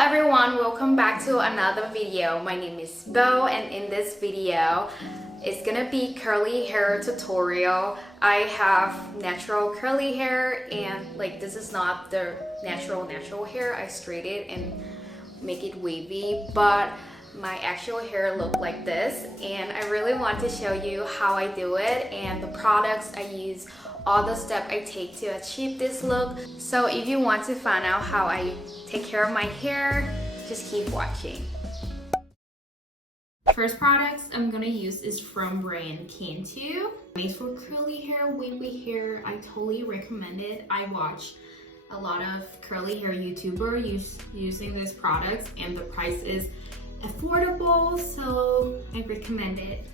everyone, welcome back to another video. My name is Bo, and in this video it's gonna be curly hair tutorial. I have natural curly hair, and like this is not the natural hair. I straight it and make it wavy, but my actual hair look like this, and I really want to show you how I do it and the products I use, all the steps I take to achieve this look. So if you want to find out how I take care of my hair, just keep watching. First products I'm gonna use is from brand Cantu. Made for curly hair, wavy hair. I totally recommend it. I watch a lot of curly hair YouTubers using this product, and the price is affordable, so I recommend it.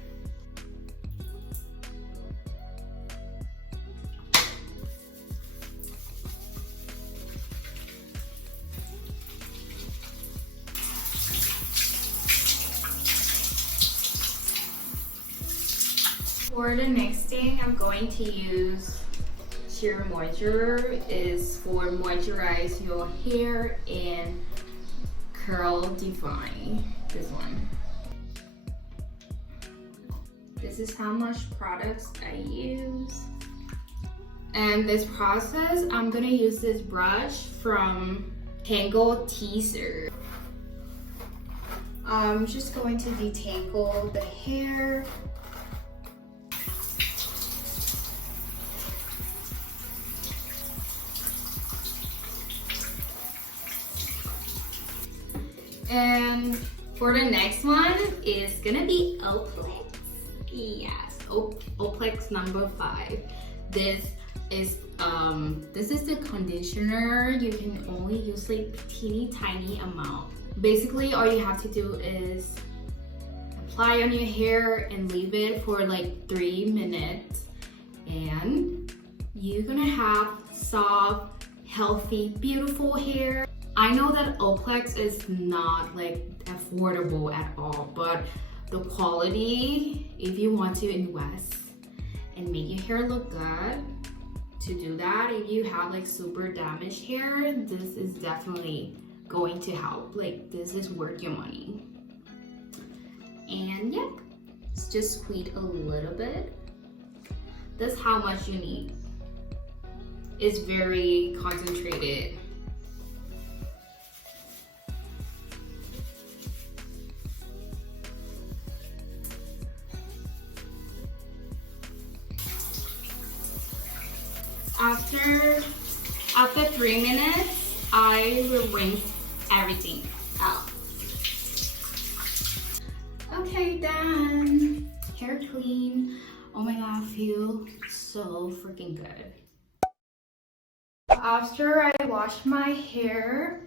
For the next thing, I'm going to use Shea Moisture. Is for moisturize your hair and curl define. This one. This is how much products I use. And this process, I'm gonna use this brush from Teezer. I'm just going to detangle the hair. And for the next one is gonna be Oplex. Yes, Oplex number 5. This is the conditioner. You can only use like teeny tiny amount. Basically, all you have to do is apply on your hair and leave it for like 3 minutes, and you're gonna have soft, healthy, beautiful hair. I know that Oplex is not like affordable at all, but the quality, if you want to invest and make your hair look good, to do that, if you have like super damaged hair, this is definitely going to help. Like, this is worth your money. And yeah, let's just squeeze a little bit. That's how much you need. It's very concentrated. After 3 minutes, I will rinse everything out. Okay, done. Hair clean. Oh my god, I feel so freaking good. After I wash my hair,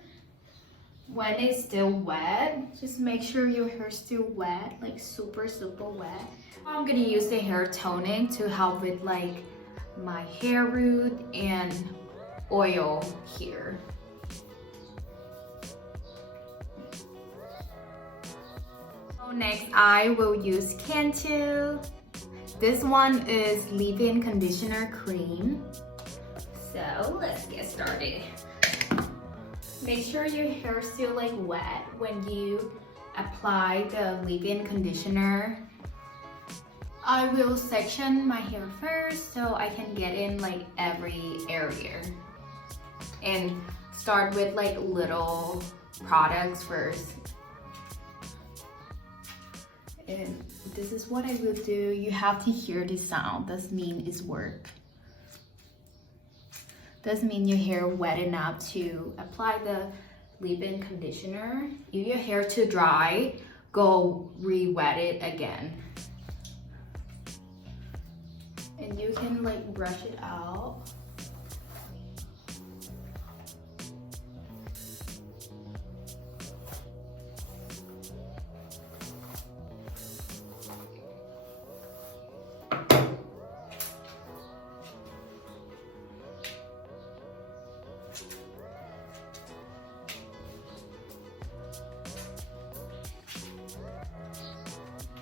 when it's still wet, just make sure your hair is still wet, like super wet. I'm gonna use the hair toning to help with like my hair root and oil here. So next I will use Cantu. This one is leave-in conditioner cream. So let's get started. Make sure your hair is still like wet when you apply the leave-in conditioner. I will section my hair first so I can get in like every area, and start with like little products first. And this is what I will do. You have to hear the sound. Does mean it's work. Does mean your hair wet enough to apply the leave-in conditioner. If your hair too dry, go re-wet it again. And you can like brush it out.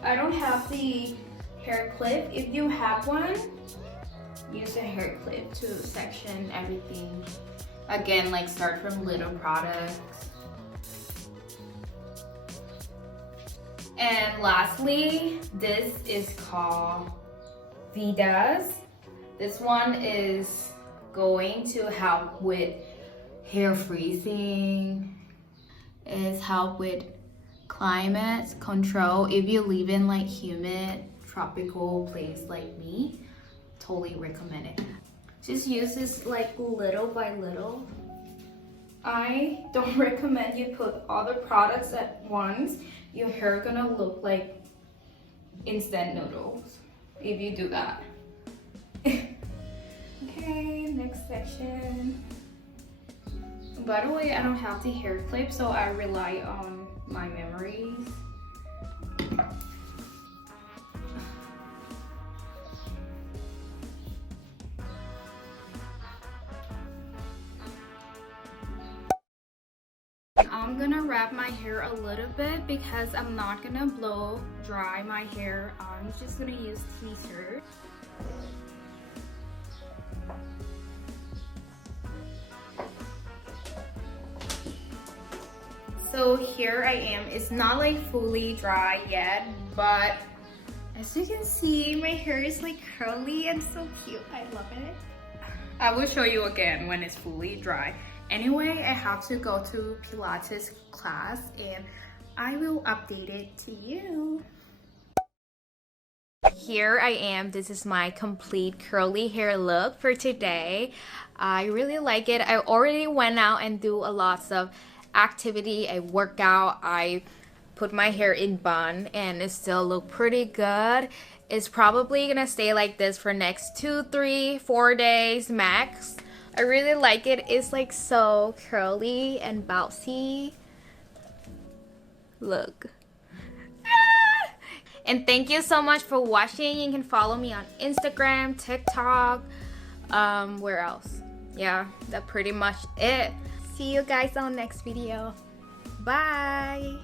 I don't have the hair clip. If you have one, use a hair clip to section everything. Again, like start from little products. And lastly, this is called Vidas. This one is going to help with hair freezing. It's help with climate control. If you live in like humid tropical place like me, totally recommend it. Just use this like little by little. I don't recommend you put all the products at once. Your hair gonna look like instant noodles if you do that. Okay, next section. By the way, I don't have the hair clip, so I rely on my memories. I'm gonna wrap my hair a little bit because I'm not gonna blow dry my hair. I'm just gonna use Teezer. So here I am. It's not like fully dry yet, but as you can see, my hair is like curly and so cute. I love it. I will show you again when it's fully dry. Anyway, I have to go to Pilates class and I will update it to you. Here I am. This is my complete curly hair look for today. I really like it. I already went out and do a lot of activity. I work out. I put my hair in bun and it still look pretty good. It's probably gonna stay like this for next 2, 3, 4 days max. I really like it. It's like so curly and bouncy. Look. Ah! And thank you so much for watching. You can follow me on Instagram, TikTok, where else? Yeah, that's pretty much it. See you guys on next video. Bye.